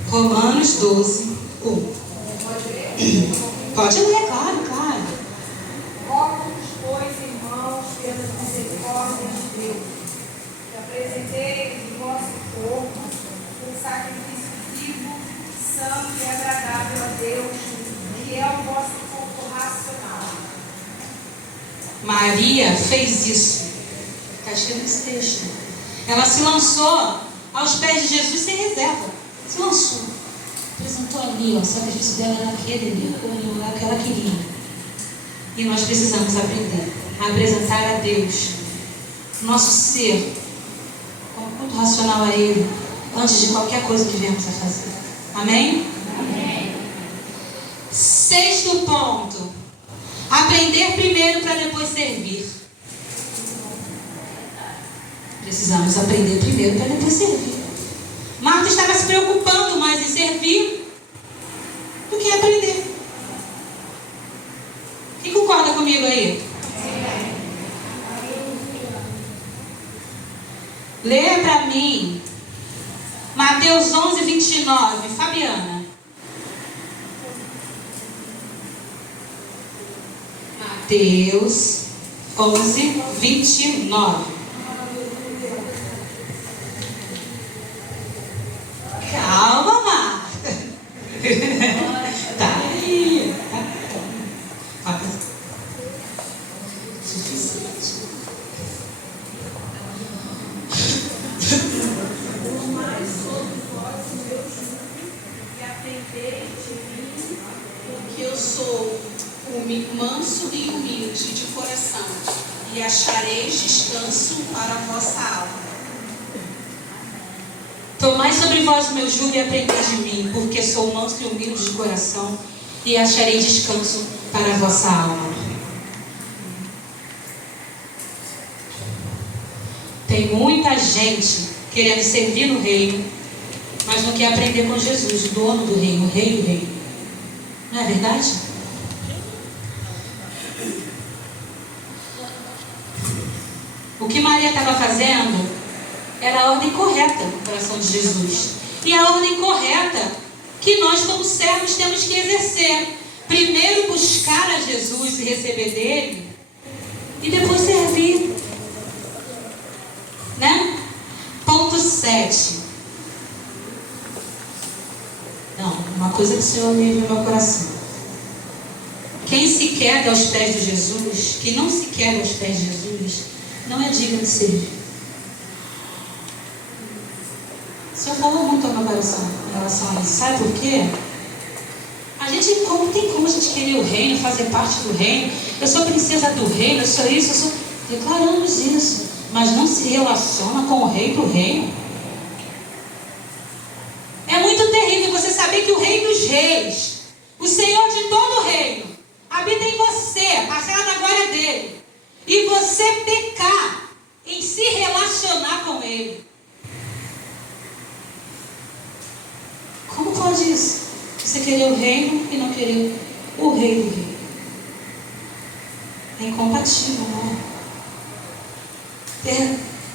Romanos 12, 1. Pode ler, claro. Rogo-vos, pois, irmãos, pelas misericórdias de Deus, que apresenteis o vosso corpo um sacrifício vivo, santo e agradável a Deus, que é o vosso corpo racional. Maria fez isso. Está escrito nesse texto. Ela se lançou aos pés de Jesus sem reserva. Se lançou. Apresentou ali, o sacrifício dela era aquele ali, era o que ela queria. E nós precisamos aprender a apresentar a Deus nosso ser como culto racional a Ele, antes de qualquer coisa que viemos a fazer. Amém? Amém. Sexto ponto. Aprender primeiro para depois servir. Precisamos aprender primeiro para depois servir. Marta estava se preocupando mais em servir do que aprender. Quem concorda comigo aí? Leia para mim Mateus Mateus 11, 29. Fabiana. Mateus 11, 29. Calma, Marta. Tá aí. Tá. Suficiente. Porque eu sou manso e humilde de coração, e achareis descanso para a vossa alma. Tomai sobre vós o meu jugo e aprendei de mim, porque sou manso e humilde de coração, e acharei descanso para a vossa alma. Tem muita gente querendo servir no reino, mas não quer aprender com Jesus, o dono do reino, o rei do reino. Não é verdade? O que Maria estava fazendo era a ordem correta no coração de Jesus. E a ordem correta que nós, como servos, temos que exercer. Primeiro buscar a Jesus e receber dele, e depois servir. Né? Ponto 7. Não, uma coisa que o Senhor me viu no meu coração. Quem se queda aos pés de Jesus, que não se queda aos pés de Jesus, não é digno de servir. O Senhor falou muito ao meu coração em relação a isso. Sabe por quê? A gente não tem como a gente querer o reino, fazer parte do reino. Eu sou princesa do reino, eu sou isso, eu sou... Declaramos isso. Mas não se relaciona com o rei do reino. É muito terrível você saber que o rei dos reis, o Senhor de todo o reino, habita em você, parcela da glória dele. E você pecar em se relacionar com ele. Como pode isso? Você querer o reino e não querer o rei do reino. É incompatível, não é?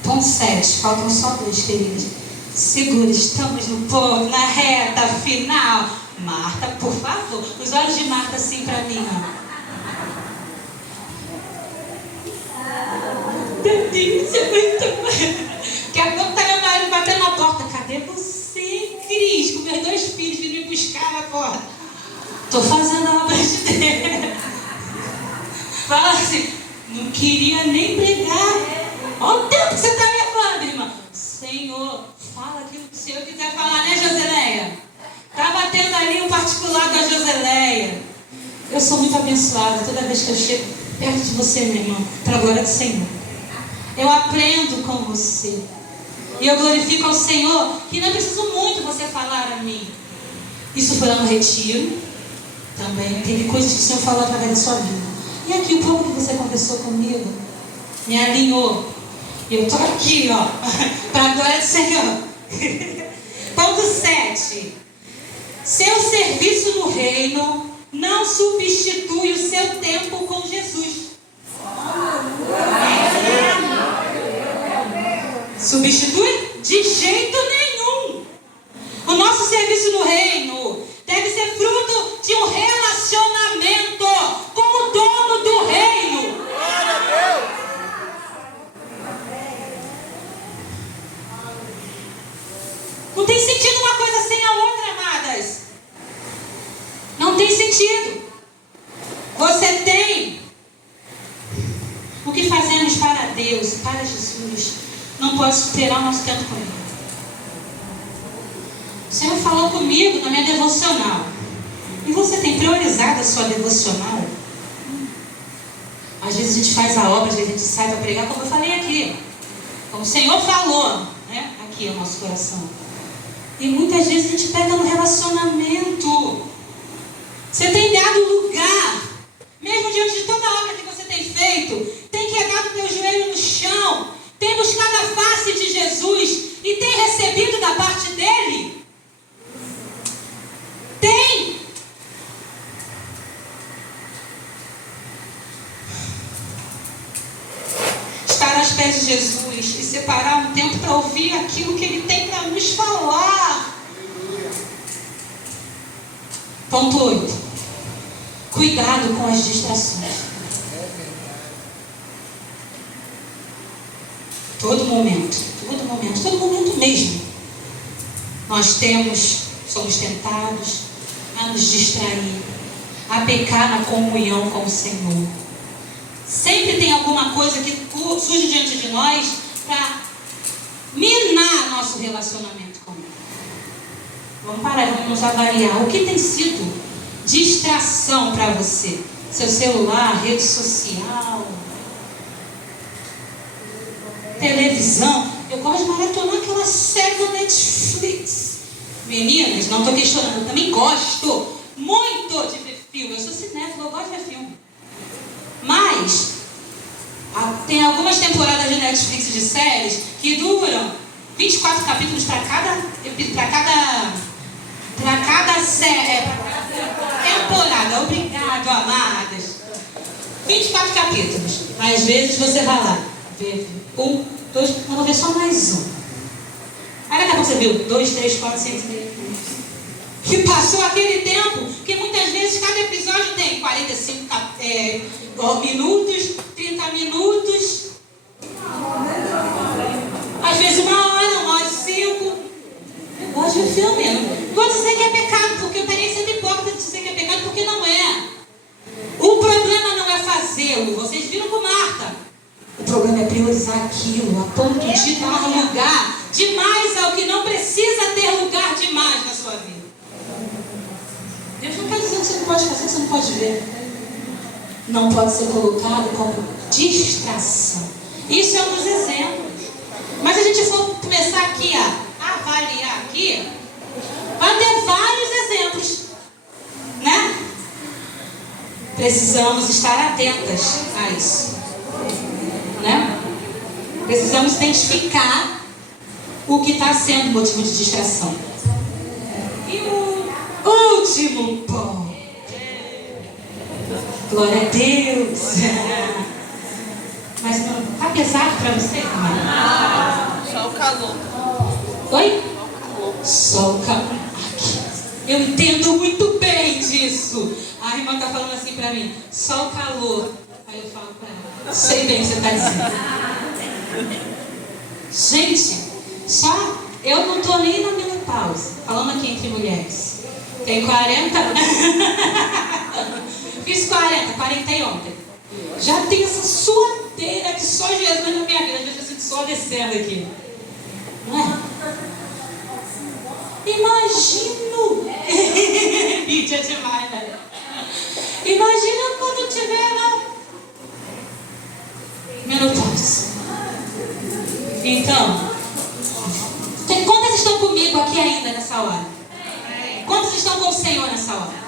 Ponto 7. Faltam só 2, queridos. Segura, estamos no ponto, na reta final. Marta, por favor. Os olhos de Marta assim para mim, ó. Delícia, muito bem. Daqui a pouco tá meu marido batendo na porta. Cadê você, Cris? Com meus 2 filhos vindo me buscar na porta. Tô fazendo a obra de Deus. Fala assim, não queria nem pregar. Olha o tempo que você está levando, irmã. Senhor, fala aquilo que o Senhor quiser falar, né, Joseleia? Tá batendo ali o particular da Joseleia. Eu sou muito abençoada toda vez que eu chego perto de você, minha irmã, para a glória do Senhor. Eu aprendo com você. E eu glorifico ao Senhor, que não preciso muito você falar a mim. Isso foi lá no retiro. Também teve coisas que o Senhor falou através da sua vida. E aqui o pouco que você conversou comigo me alinhou. Eu estou aqui, ó, para a glória do Senhor. Ponto 7. Seu serviço no reino não substitui o seu tempo com Jesus. Substitui? De jeito nenhum. O nosso serviço no reino deve ser fruto de um relacionamento com o dono do reino. Não tem sentido uma coisa sem a outra, amadas. Não tem sentido. Você tem o que fazemos para Deus, para Jesus, não pode superar o nosso tempo com Ele. O Senhor falou comigo na minha devocional. E você tem priorizado a sua devocional? Às vezes a gente faz a obra, às vezes a gente sai para pregar, como eu falei aqui. Como o Senhor falou, né? Aqui é o nosso coração. E muitas vezes a gente pega no relacionamento. Você tem dado lugar, mesmo diante de toda a obra que você tem feito, tem quebrado o teu joelho no chão, tem buscado a face de Jesus e tem recebido da parte dele? Tem. Estar aos pés de Jesus e separar um tempo para ouvir aquilo que Ele tem para nos falar. Ponto 8. Cuidado com as distrações. Todo momento mesmo. Nós somos tentados a nos distrair, a pecar na comunhão com o Senhor. Sempre tem alguma coisa que surge diante de nós para minar nosso relacionamento com Ele. Vamos parar, vamos nos avaliar. O que tem sido distração para você? Seu celular, rede social, televisão. Eu gosto de maratonar aquela série do Netflix. Meninas, não estou questionando, eu também gosto muito de ver filme. Eu sou cinéfila, eu gosto de ver filme. Mas tem algumas temporadas de Netflix de séries que duram 24 capítulos para cada temporada. Obrigado, amadas. 24 capítulos. Às vezes você vai lá, vê 1, 2, eu vou ver só mais um. Aí daqui a pouco você viu 2, 3, 4, 5, 6. Que passou aquele tempo, que muitas vezes cada episódio tem 45 minutos, 30 minutos. Às vezes 1 hora, 1 hora e 5. Eu gosto de filme. Não vou dizer que é pecado, porque eu estaria sendo hipócrita de dizer que é pecado, porque não é. O problema não é fazê-lo. Vocês viram com Marta. O problema é priorizar aquilo, a ponto de dar lugar demais ao que não precisa ter lugar demais na sua vida. Deus não está dizendo que você não pode fazer, que você não pode ver. Não pode ser colocado como distração. Isso é um dos exemplos. Mas se a gente for começar aqui a avaliar aqui, vai ter vários exemplos, né? Precisamos estar atentas a isso, né? Precisamos identificar o que está sendo motivo de distração. E o último ponto. Glória a Deus. Mas não está pesado para você, irmã? Só o calor. Oi? Só o calor. Eu entendo muito bem disso. A irmã está falando assim para mim. Só o calor. Aí eu falo para ela. Sei bem o que você está dizendo. Gente, só eu não estou nem na menopausa. Falando aqui entre mulheres. Tem 40. Fiz 40 ontem. Já tem essa suadeira que só Jesus na minha vida. Às vezes eu sinto só descendo aqui. Não é? Imagino. Mídia demais, né? Imagina quando tiver na menopausa. Então, quantas estão comigo aqui ainda nessa hora? Quantas estão com o Senhor nessa hora?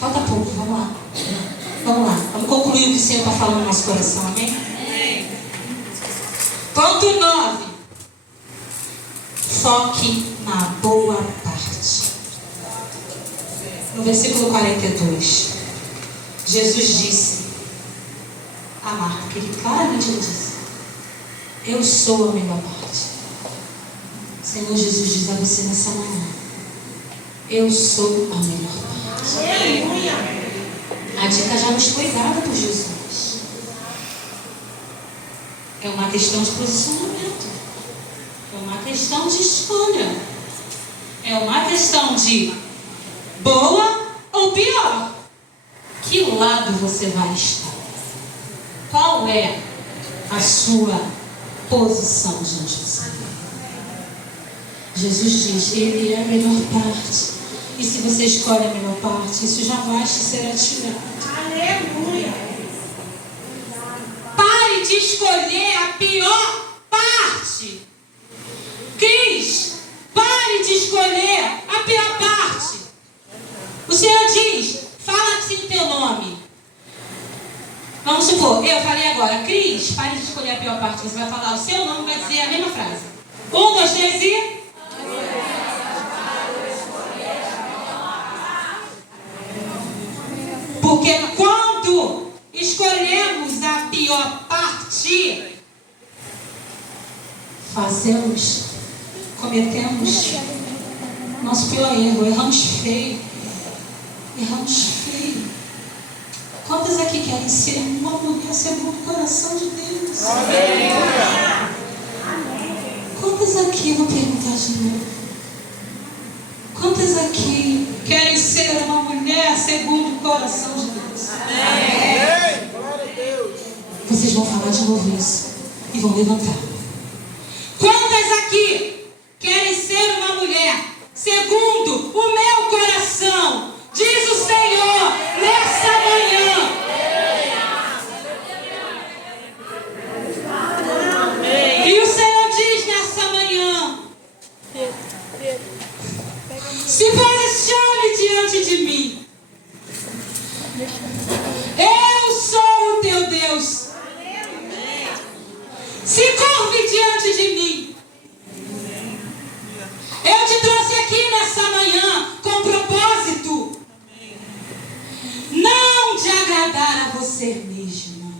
Falta pouco, vamos lá. Vamos concluir o que o Senhor está falando no nosso coração, amém? Ponto 9. Foque na boa parte. No versículo 42, Jesus disse a Marta, que claramente ele disse: eu sou a melhor parte. O Senhor Jesus diz a você nessa manhã: eu sou a melhor parte. A dica já nos foi dada por Jesus. É uma questão de posicionamento. É uma questão de escolha. É uma questão de boa ou pior. Que lado você vai estar? Qual é a sua posição diante do Senhor? Jesus diz: Ele é a melhor parte. E se você escolhe a melhor parte, isso jamais te será tirado. Aleluia! Pare de escolher a pior parte. Cris, pare de escolher a pior parte. O Senhor diz: fala assim o teu nome. Vamos supor, eu falei agora: Cris, pare de escolher a pior parte. Você vai falar o seu nome, vai dizer a mesma frase. 1, 2, 3 e... Porque quando escolhemos a pior parte, cometemos nosso pior erro, erramos feio. erramos feio. Quantas aqui querem ser uma mulher segundo o coração de Deus? Quantas aqui, vou perguntar de novo. Quantas aqui querem ser uma mulher segundo o coração de Deus? Amém. Glória a Deus. Vocês vão falar de novo isso e vão levantar. Quantas aqui querem ser uma mulher segundo o meu coração? Diz o Senhor nessa manhã. E o Senhor diz nessa manhã: se posicione diante de mim. Eu sou o teu Deus. Se curve diante de mim. Eu te trouxe aqui nessa manhã com propósito. Não de agradar a você mesma,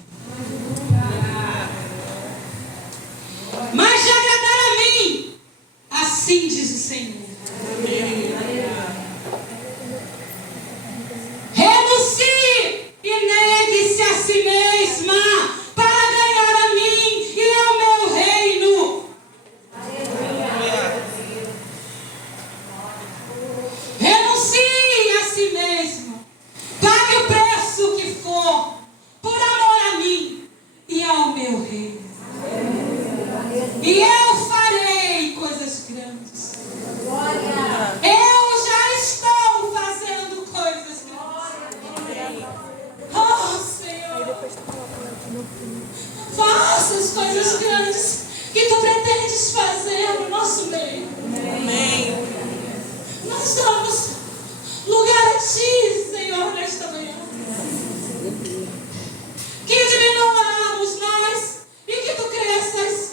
mas de agradar a mim. Assim diz o Senhor. Renuncie e negue-se a si mesma para ganhar a mim e ao meu reino. Renuncie a si mesma. Pague o preço que for por amor a mim e ao meu reino. E eu farei coisas grandes. Eu já estou fazendo coisas grandes. Oh, Senhor, faça as coisas grandes que tu pretendes fazer no nosso meio. Nós damos lugar a ti, Senhor, nesta manhã. Que diminuamos nós e que tu cresças.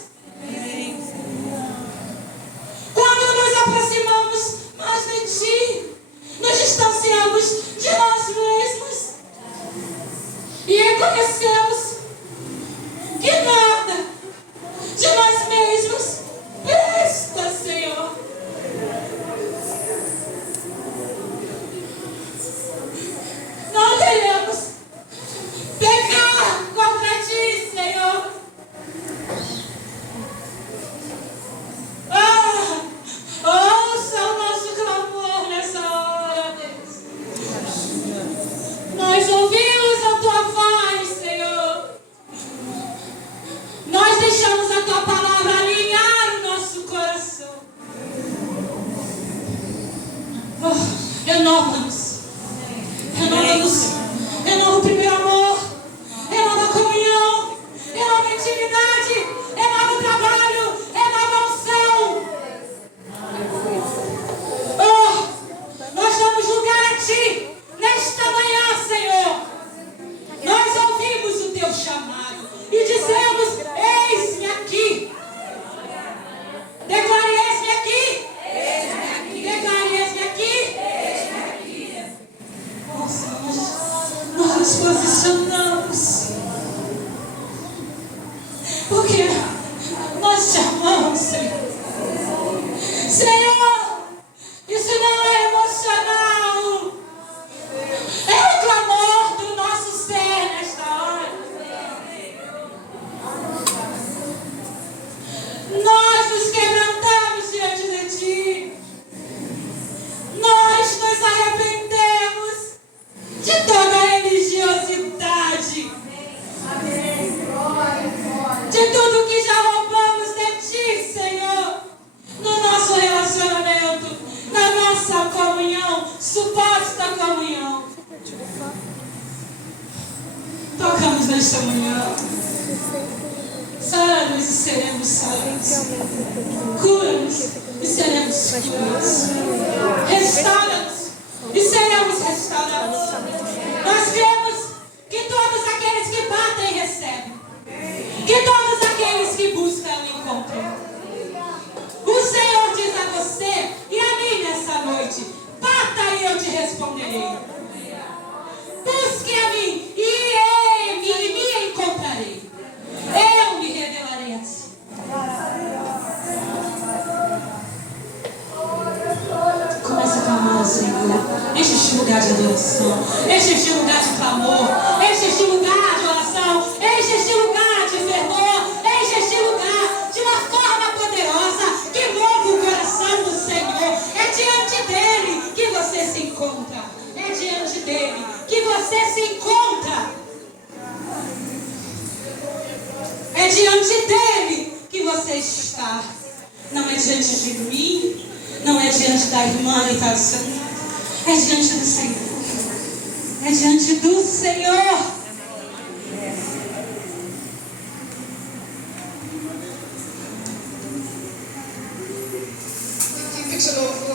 Quando nos aproximamos mais de ti, nos distanciamos de nós mesmos e reconhecemos que nada de nós mesmos presta, Senhor. Não queremos pecar contra ti, Senhor. Ouça o nosso clamor nessa hora, Deus. Nós ouvimos a tua voz, Senhor. Nós deixamos a tua palavra alinhar o nosso coração. Renova-nos. Renova-nos. Renova o primeiro amor. Renova a comunhão. Renova a intimidade. Renova o trabalho. Renova a unção. Nós damos lugar a ti nesta manhã, Senhor. Nós ouvimos o teu chamado e dizemos: eis-me aqui. Declare: eis-me aqui. Declare: eis-me aqui. Nossa, nós nos posicionamos, porque nós te amamos, Senhor. Senhor, isso não é emocional. É o clamor do nosso ser nesta hora. Nós nos quebrantamos diante de ti. Nós nos arrependemos de toda a religiosidade. De tudo que já roubamos de ti, Senhor. No nosso relacionamento, na nossa comunhão, suposta comunhão. Tocamos nesta manhã. Sara-nos e seremos sarados. Cura-nos e seremos curados. Restaura-nos e seremos restaurados. Nós cremos que todos aqueles que batem recebem. Que todos aqueles que buscam encontram. O Senhor diz a você e a mim nessa noite: bata e eu te responderei. Busque a mim e me encontrarei. Eu me revelarei a ti. Começa a clamar ao Senhor. este lugar de adoração. Enche este lugar de clamor. Enche este lugar de oração. Enche este lugar de fervor. Enche este lugar de uma forma poderosa que move o coração do Senhor. É diante dele que você se encontra. É diante dele que você se encontra. É diante dele que você está. Não é diante de mim. Não é diante da irmã que está sentada. É diante do Senhor. É diante do Senhor. Fica de novo.